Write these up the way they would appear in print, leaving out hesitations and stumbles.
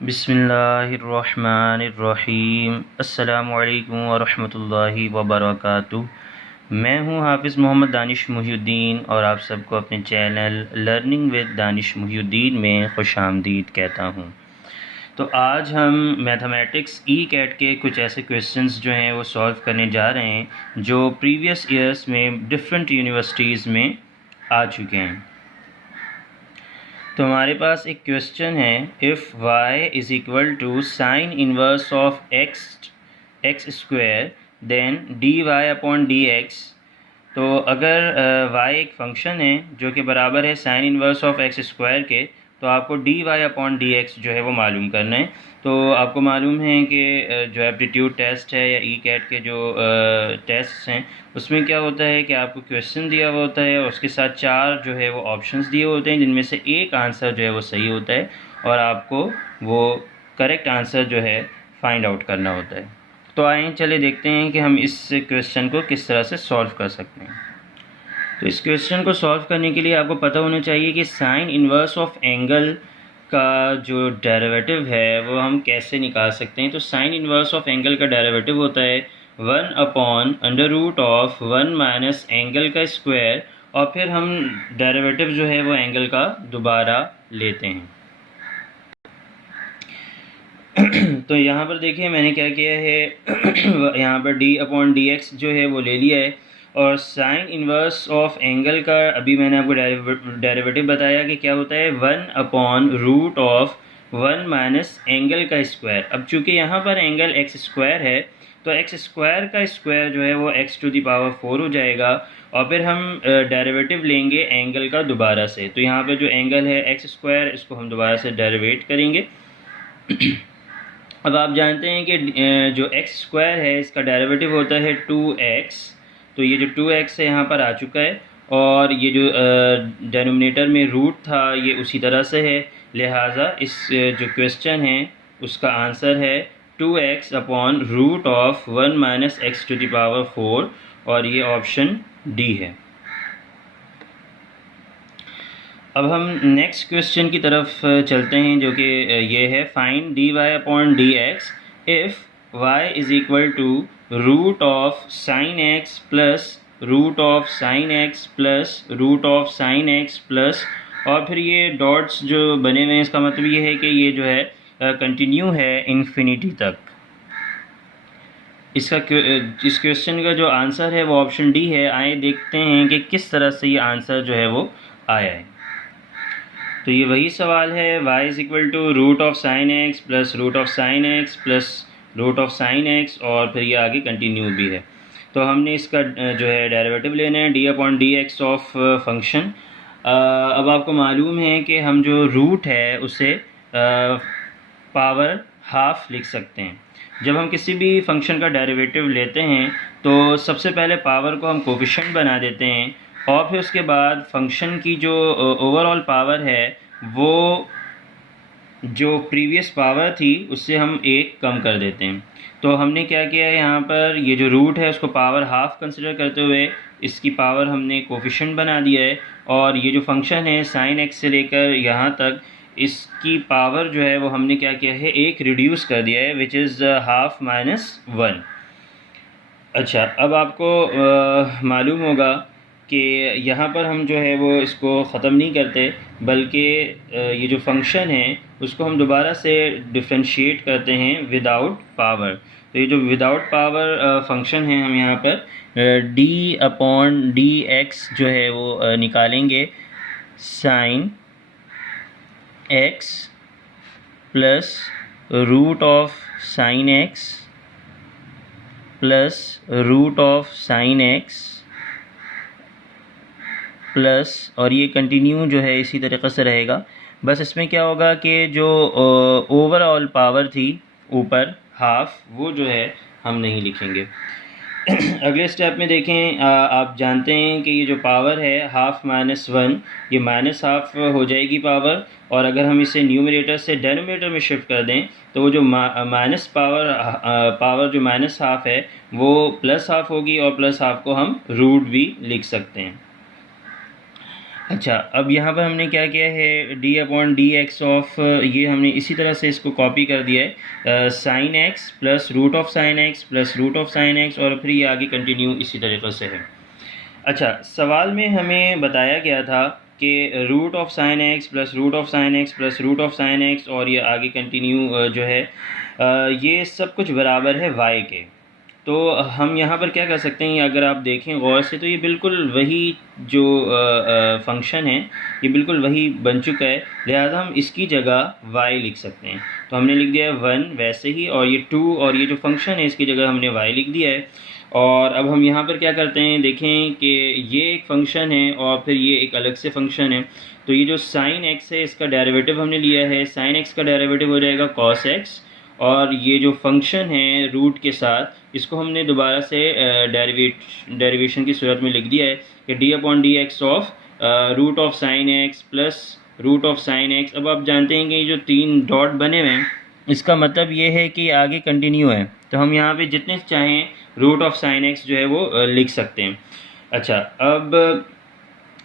बिस्मिल्लाहिर्रहमानिर्रहीम। अस्सलामुअलैकुम वरहमतुल्लाहि वबरकातुहू। मैं हूँ हाफ़िज़ मोहम्मद दानिश मुहिउद्दीन और आप सबको अपने channel learning with Danish Mohiuddin में खुशामदीद कहता हूँ। तो आज हम मैथमेटिक्स ई कैट के कुछ ऐसे क्वेश्चंस जो हैं वो सॉल्व करने जा रहे हैं जो प्रीवियस ईयर्स में डिफरेंट यूनिवर्सिटीज़ में आ चुके हैं। तो हमारे पास एक क्वेश्चन है, if y is equal to sine inverse of x square then d y upon d x. तो अगर y एक फंक्शन है जो कि बराबर है sine inverse of x square के, तो आपको d y upon d x जो है वो मालूम करना है। तो आपको मालूम है कि जो एप्टीट्यूड टेस्ट है या ई कैट के जो टेस्ट हैं उसमें क्या होता है कि आपको क्वेश्चन दिया हुआ होता है और उसके साथ 4 जो है वो ऑप्शंस दिए होते हैं जिनमें से एक आंसर जो है वो सही होता है और आपको वो करेक्ट आंसर जो है फाइंड आउट करना होता है। तो आइए चले देखते हैं कि हम इस क्वेश्चन को किस तरह से सॉल्व कर सकते हैं। तो इस क्वेश्चन को सॉल्व करने के लिए आपको पता होना चाहिए कि साइन इन्वर्स ऑफ एंगल का जो डेरिवेटिव है वो हम कैसे निकाल सकते हैं। तो साइन इन्वर्स ऑफ एंगल का डेरिवेटिव होता है 1 upon under root of 1 minus angle का स्क्वायर और फिर हम डेरिवेटिव जो है वो एंगल का दोबारा लेते हैं। तो यहाँ पर देखिए मैंने क्या किया है यहाँ पर d अपॉन डी एक्स जो है वो ले लिया है और साइन इन्वर्स ऑफ एंगल का अभी मैंने आपको डेरिवेटिव बताया कि क्या होता है 1 upon root of 1 minus angle का स्क्वायर। अब चूँकि यहाँ पर एंगल एक्स स्क्वायर है तो एक्स स्क्वायर का स्क्वायर जो है वो x टू द पावर 4 हो जाएगा और फिर हम डेरिवेटिव लेंगे एंगल का दोबारा से। तो यहाँ पर जो एंगल है एक्स स्क्वायर इसको हम दोबारा से डेरिवेट करेंगे। अब आप जानते हैं कि जो एक्स स्क्वायर है इसका डेरिवेटिव होता है 2x। तो ये जो 2x है यहाँ पर आ चुका है और ये जो डेनोमिनेटर में रूट था ये उसी तरह से है, लिहाजा इस जो क्वेश्चन है उसका आंसर है 2x upon root of 1 minus x to the power 4 और ये ऑप्शन डी है। अब हम नेक्स्ट क्वेश्चन की तरफ चलते हैं जो कि ये है, find d y upon d x if y is equal to root of sine x plus root of sine x plus root of sine x plus और फिर ये डॉट्स जो बने हुए हैं इसका मतलब ये है कि ये जो है कंटिन्यू है इन्फिनिटी तक। इस क्वेश्चन का जो आंसर है वो ऑप्शन डी है। आइए देखते हैं कि किस तरह से ये आंसर जो है वो आया है। तो ये वही सवाल है, y is equal to root of sine x plus root of sine x plus root of sine x और फिर ये आगे कंटिन्यू भी है। तो हमने इसका जो है डेरिवेटिव लेना है d upon d x of function. अब आपको मालूम है कि हम जो रूट है उसे पावर हाफ लिख सकते हैं। जब हम किसी भी फंक्शन का डेरिवेटिव लेते हैं तो सबसे पहले पावर को हम कोफिशिएंट बना देते हैं और फिर उसके बाद फंक्शन की जो ओवरऑल पावर है वो जो प्रीवियस पावर थी उससे हम एक कम कर देते हैं। तो हमने क्या किया है, यहाँ पर ये जो रूट है उसको पावर हाफ कंसिडर करते हुए इसकी पावर हमने कोफिशिएंट बना दिया है और ये जो फंक्शन है साइन एक्स से लेकर यहाँ तक इसकी पावर जो है वो हमने क्या किया है, एक रिड्यूस कर दिया है विच इज़ हाफ माइनस 1। अच्छा, अब आपको मालूम होगा कि यहाँ पर हम जो है वो इसको ख़त्म नहीं करते बल्कि ये जो फंक्शन है उसको हम दोबारा से डिफ्रेंशिएट करते हैं विदाउट पावर। तो ये जो विदाउट पावर फंक्शन है हम यहाँ पर डी अपॉन डी एक्स जो है वो निकालेंगे sine x plus root of sine x plus root of sine x plus और ये कंटिन्यू जो है इसी तरीक़े से रहेगा। बस इसमें क्या होगा कि जो ओवरऑल पावर थी ऊपर हाफ वो जो है हम नहीं लिखेंगे। अगले स्टेप में देखें, आप जानते हैं कि ये जो पावर है हाफ माइनस 1 ये माइनस हाफ हो जाएगी पावर और अगर हम इसे न्यूमरेटर से डेनोमिनेटर में शिफ्ट कर दें तो वो जो माइनस पावर जो माइनस हाफ है वो प्लस हाफ होगी और प्लस हाफ को हम रूट भी लिख सकते हैं। अच्छा, अब यहाँ पर हमने क्या किया है, D upon d x of, ये हमने इसी तरह से इसको कॉपी कर दिया है, sine x plus root of sine x plus root of sine x, और फिर ये आगे कंटिन्यू इसी तरीक़े से है। अच्छा, सवाल में हमें बताया गया था कि root of sine x plus root of sine x plus root of sine x, और ये आगे कंटिन्यू जो है ये सब कुछ बराबर है y के। तो हम यहाँ पर क्या कर सकते हैं, अगर आप देखें गौर से तो ये बिल्कुल वही जो फंक्शन है, ये बिल्कुल वही बन चुका है, लिहाजा हम इसकी जगह y लिख सकते हैं। तो हमने लिख दिया है 1 वैसे ही, और ये 2 और ये जो फंक्शन है इसकी जगह हमने y लिख दिया है। और अब हम यहाँ पर क्या करते हैं, देखें कि ये एक फ़ंक्शन है और फिर ये एक अलग से फंक्शन है। तो ये जो साइन एक्स है इसका डेरिवेटिव हमने लिया है, साइन एक्स का डेरिवेटिव हो जाएगा कॉस एक्स, और ये जो फंक्शन है रूट के साथ इसको हमने दोबारा से डेरिवेशन की सूरत में लिख दिया है कि d upon d x of root of sine x plus root of sine x. अब आप जानते हैं कि ये जो 3 डॉट बने हुए हैं इसका मतलब ये है कि आगे कंटिन्यू है, तो हम यहाँ पे जितने चाहें रूट ऑफ साइन एक्स जो है वो लिख सकते हैं। अच्छा, अब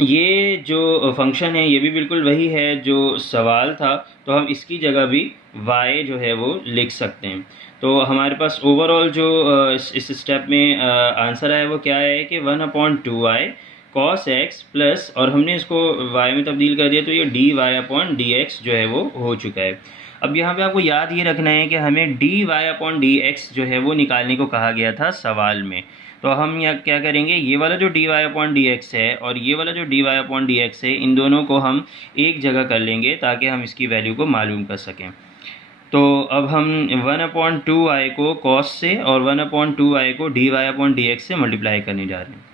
ये जो फंक्शन है ये भी बिल्कुल वही है जो सवाल था, तो हम इसकी जगह भी y जो है वो लिख सकते हैं। तो हमारे पास ओवरऑल जो इस स्टेप में आंसर आया वो क्या है कि 1/2y cos x प्लस, और हमने इसको y में तब्दील कर दिया तो ये dy/dx जो है वो हो चुका है। अब यहाँ पे आपको याद ये रखना है कि हमें dy/dx जो है वो निकालने को कहा गया था सवाल में। तो हम यहाँ क्या करेंगे, ये वाला जो dy/dx है और ये वाला जो dy/dx है, इन दोनों को हम एक जगह कर लेंगे ताकि हम इसकी वैल्यू को मालूम कर सकें। तो अब हम 1/2i को cos से और 1/2i को dy/dx से मल्टीप्लाई करने जा रहे हैं।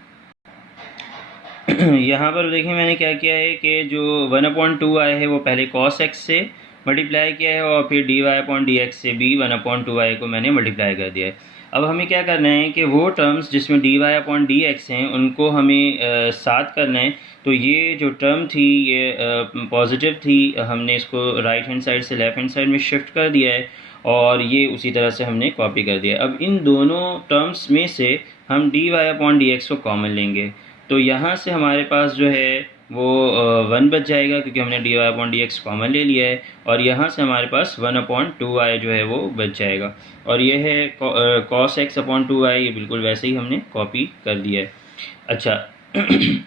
यहाँ पर देखिए मैंने क्या किया है कि जो 1/2i है वो पहले cos x से मल्टीप्लाई किया है और फिर dy/dx से भी 1/2i को मैंने मल्टीप्लाई कर दिया है। अब हमें क्या करना है कि वो टर्म्स जिसमें dy/dx हैं उनको हमें साथ करना है। तो ये जो टर्म थी ये पॉजिटिव थी, हमने इसको राइट हैंड साइड से लेफ़्ट हैंड साइड में शिफ्ट कर दिया है और ये उसी तरह से हमने कॉपी कर दिया। अब इन दोनों टर्म्स में से हम dy/dx को कॉमन लेंगे, तो यहाँ से हमारे पास जो है वो 1 बच जाएगा क्योंकि हमने dy/dx कॉमन ले लिया है, और यहाँ से हमारे पास 1/2i जो है वो बच जाएगा, और ये है cos x/2i, ये बिल्कुल वैसे ही हमने कॉपी कर दिया है। अच्छा,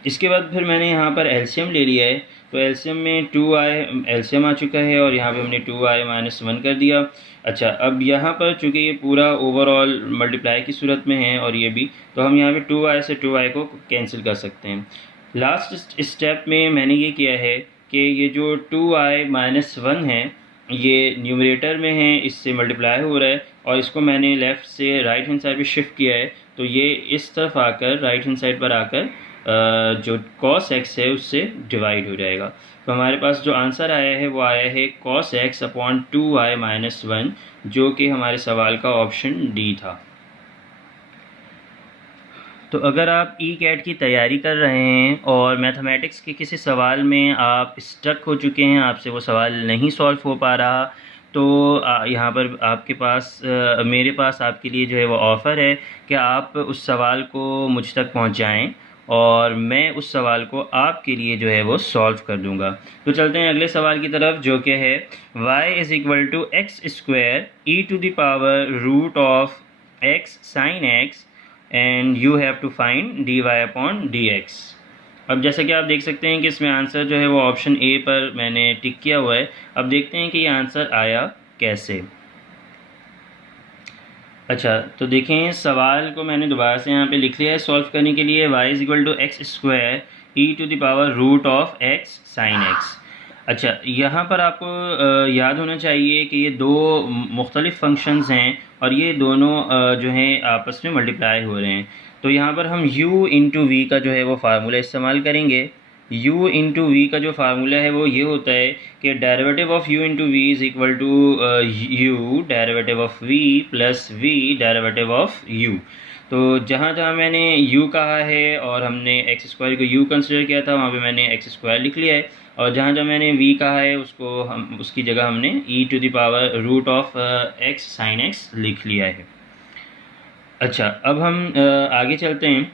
इसके बाद फिर मैंने यहाँ पर एलसीएम ले लिया है, तो एलसीएम में 2i एलसीएम आ चुका है और यहाँ पे हमने 2i - 1 कर दिया। अच्छा, अब यहाँ पर चूँकि ये पूरा ओवरऑल मल्टीप्लाई की सूरत में है और ये भी, तो हम यहाँ पे 2i से 2i को कैंसिल कर सकते हैं। लास्ट स्टेप में मैंने ये किया है कि ये जो 2i-1 है ये न्यूमरेटर में है, इससे मल्टीप्लाई हो रहा है, और इसको मैंने लेफ़्ट से राइट हैंड साइड पे शिफ्ट किया है, तो ये इस तरफ आकर राइट हैंड साइड पर आकर जो cos x है उससे डिवाइड हो जाएगा। तो हमारे पास जो आंसर आया है वो आया है cos x/2i-1, जो कि हमारे सवाल का ऑप्शन डी था। तो अगर आप ई कैट की तैयारी कर रहे हैं और मैथमेटिक्स के किसी सवाल में आप स्टक हो चुके हैं, आपसे वो सवाल नहीं सॉल्व हो पा रहा, तो यहाँ पर आपके पास मेरे पास आपके लिए जो है वो ऑफ़र है कि आप उस सवाल को मुझ तक पहुँचाएँ और मैं उस सवाल को आपके लिए जो है वो सॉल्व कर दूँगा। तो चलते हैं अगले सवाल की तरफ, जो कि है y = x² e⁻√x sin x and you have to find dy/dx। अब जैसा कि आप देख सकते हैं कि इसमें आंसर जो है वो ऑप्शन ए पर मैंने टिक किया हुआ है। अब देखते हैं कि ये आंसर आया कैसे। अच्छा, तो देखें सवाल को मैंने दोबारा से यहाँ पे लिख लिया है सॉल्व करने के लिए। y = x² e⁻√x sin x। अच्छा, यहाँ पर आपको याद होना चाहिए कि ये दो मुख्तलिफ़ फंक्शंस हैं और ये दोनों जो हैं आपस में मल्टीप्लाई हो रहे हैं। तो यहाँ पर हम u × v का जो है वो फार्मूला इस्तेमाल करेंगे। u × v का जो फार्मूला है वो ये होता है कि derivative of u × v = u derivative of v plus v derivative of u। तो जहाँ जहाँ मैंने u कहा है और हमने x² को u कंसिडर किया था वहाँ पे मैंने x² लिख लिया है, और जहाँ जहाँ मैंने v कहा है उसको हम उसकी जगह हमने e⁻√x sin x लिख लिया है। अच्छा, अब हम आगे चलते हैं।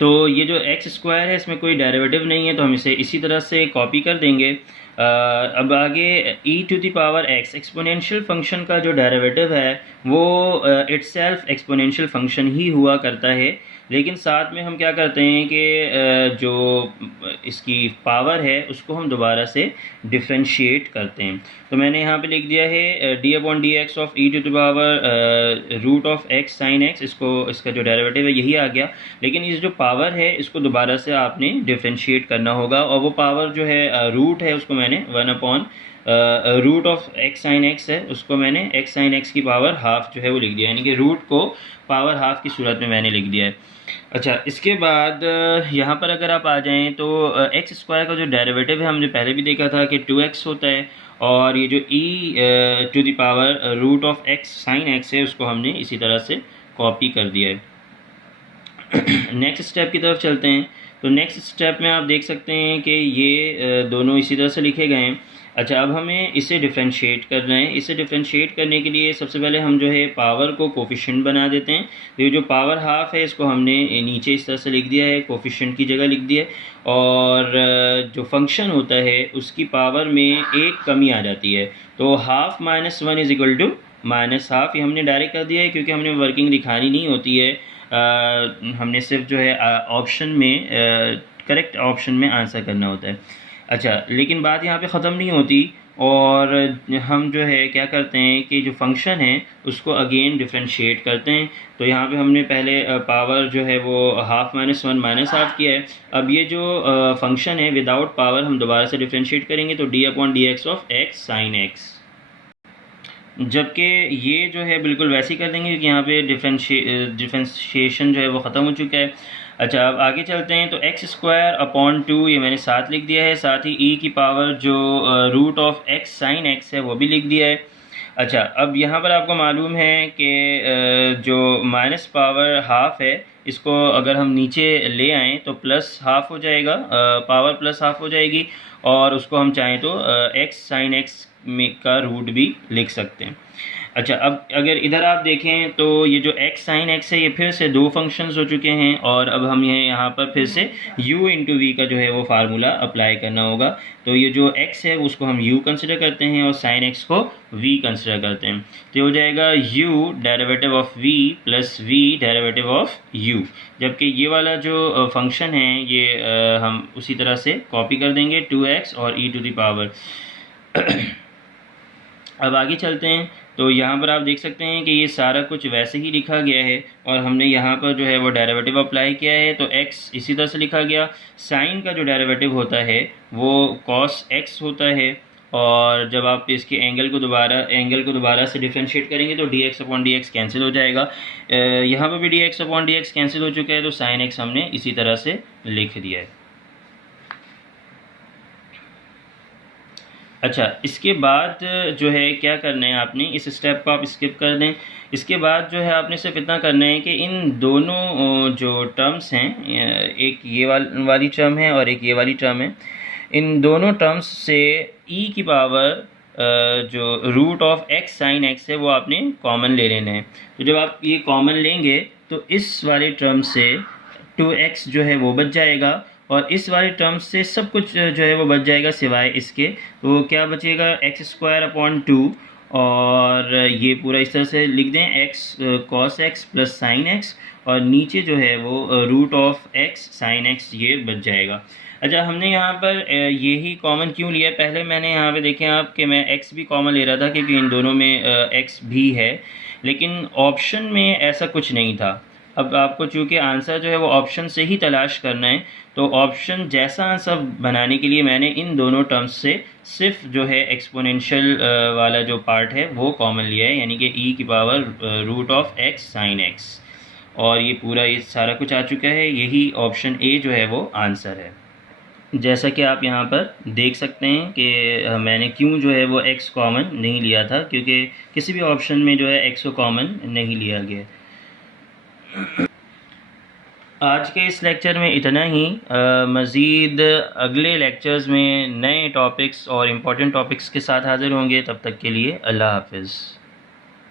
तो ये जो एक्स स्क्वायर है इसमें कोई डेरिवेटिव नहीं है, तो हम इसे इसी तरह से कॉपी कर देंगे। अब आगे e to the power x exponential function का जो डेरिवेटिव है वो इटसेल्फ एक्सपोनेंशियल फंक्शन ही हुआ करता है, लेकिन साथ में हम क्या करते हैं कि जो इसकी पावर है उसको हम दोबारा से डिफ्रेंशिएट करते हैं। तो मैंने यहाँ पे लिख दिया है d/dx of e to the power root of x sign x, इसका जो डेरिवेटिव है यही आ गया, लेकिन इस जो पावर है इसको दोबारा से आपने डिफ्रेंशिएट करना होगा, और वो पावर जो है रूट है उसको मैंने 1 root of x sign x है उसको मैंने x साइन x की पावर हाफ जो है वो लिख दिया, यानी कि रूट को पावर हाफ की सूरत में मैंने लिख दिया है। अच्छा, इसके बाद यहाँ पर अगर आप आ जाएं तो एक्स स्क्वायर का जो डेरिवेटिव है हमने पहले भी देखा था कि 2x होता है, और ये जो e to the power root of x sign x है उसको हमने इसी तरह से कॉपी कर दिया है। नेक्स्ट स्टेप की तरफ चलते हैं। तो नेक्स्ट स्टेप में आप देख सकते हैं कि ये दोनों इसी तरह से लिखे गए हैं। अच्छा, अब हमें इसे डिफ्रेंशिएट करना है। इसे डिफ्रेंशिएट करने के लिए सबसे पहले हम जो है पावर को कोफिशिएंट बना देते हैं। तो ये जो पावर हाफ है इसको हमने नीचे इस तरह से लिख दिया है, कोफिशिएंट की जगह लिख दिया है, और जो फंक्शन होता है उसकी पावर में एक कमी आ जाती है, तो half minus 1 is equal to minus half. ये हमने डायरेक्ट कर दिया है क्योंकि हमने वर्किंग दिखानी नहीं होती है, हमने सिर्फ जो है ऑप्शन में करेक्ट ऑप्शन में आंसर करना होता है। अच्छा, लेकिन बात यहाँ पे ख़त्म नहीं होती, और हम जो है क्या करते हैं कि जो फंक्शन है उसको अगेन डिफ्रेंशिएट करते हैं। तो यहाँ पे हमने पहले पावर जो है वो हाफ माइनस 1 माइनस हाफ किया है। अब ये जो फंक्शन है विदाउट पावर हम दोबारा से डिफ्रेंशिएट करेंगे, तो d/dx of x sign x, जबकि ये जो है बिल्कुल वैसे ही कर देंगे क्योंकि यहाँ पे डिफ्रेंशिएशन जो है वो ख़त्म हो चुका है। अच्छा, अब आगे चलते हैं। तो एक्स स्क्वायर अपॉन 2 ये मैंने साथ लिख दिया है, साथ ही e की पावर जो root of x sign x है वो भी लिख दिया है। अच्छा, अब यहाँ पर आपको मालूम है कि जो माइनस पावर हाफ है इसको अगर हम नीचे ले आएँ तो प्लस हाफ हो जाएगा, पावर प्लस हाफ हो जाएगी, और उसको हम चाहें तो x साइन x में का रूट भी लिख सकते हैं। अच्छा, अब अगर इधर आप देखें तो ये जो x साइन x है ये फिर से दो फंक्शंस हो चुके हैं, और अब हम यहाँ पर फिर से u इंटू वी का जो है वो फार्मूला अप्लाई करना होगा। तो ये जो x है उसको हम u कंसिडर करते हैं और साइन x को v कंसिडर करते हैं, तो हो जाएगा u derivative of v plus v derivative of u। जबकि ये वाला जो फंक्शन है ये हम उसी तरह से कॉपी कर देंगे 2x और e टू द पावर। अब आगे चलते हैं। तो यहाँ पर आप देख सकते हैं कि ये सारा कुछ वैसे ही लिखा गया है, और हमने यहाँ पर जो है वो डेरिवेटिव अप्लाई किया है। तो x इसी तरह से लिखा गया। साइन का जो डेरिवेटिव होता है वो cos x होता है, और जब आप इसके एंगल को दोबारा से डिफ्रेंशिएट करेंगे तो dx/dx कैंसिल हो जाएगा। यहाँ पर भी dx/dx कैंसिल हो चुका है, तो साइन x हमने इसी तरह से लिख दिया है। अच्छा, इसके बाद जो है क्या करना है आपने, इस स्टेप को आप स्किप कर दें। इसके बाद जो है आपने सिर्फ इतना करना है कि इन दोनों जो टर्म्स हैं, एक ये वाली टर्म है और एक ये वाली टर्म है, इन दोनों टर्म्स से e की पावर जो root of x sign x है वो आपने कॉमन ले लेना है। तो जब आप ये कॉमन लेंगे तो इस वाले टर्म से 2x जो है वो बच जाएगा, और इस वाले टर्म से सब कुछ जो है वो बच जाएगा सिवाय इसके। तो क्या बचेगा, एक्स स्क्वायर अपॉन 2, और ये पूरा इस तरह से लिख दें x cos x plus sine x, और नीचे जो है वो root of x sign x ये बच जाएगा। अच्छा, हमने यहाँ पर ये ही कॉमन क्यों लिया? पहले मैंने यहाँ पे देखें आप कि मैं x भी कॉमन ले रहा था क्योंकि इन दोनों में x भी है, लेकिन ऑप्शन में ऐसा कुछ नहीं था। अब आपको चूँकि आंसर जो है वो ऑप्शन से ही तलाश करना है, तो ऑप्शन जैसा आंसर बनाने के लिए मैंने इन दोनों टर्म्स से सिर्फ जो है एक्सपोनेंशियल वाला जो पार्ट है वो कॉमन लिया है, यानी कि e की power root of x sign x, और ये पूरा ये सारा कुछ आ चुका है। यही ऑप्शन ए जो है वो आंसर है। जैसा कि आप यहाँ पर देख सकते हैं कि मैंने क्यों जो है वो x कॉमन नहीं लिया था, क्योंकि किसी भी ऑप्शन में जो है x को कॉमन नहीं लिया गया। आज के इस लेक्चर में इतना ही। मज़ीद अगले लेक्चर्स में नए टॉपिक्स और इम्पोर्टेंट टॉपिक्स के साथ हाज़िर होंगे। तब तक के लिए अल्लाह हाफ़िज़।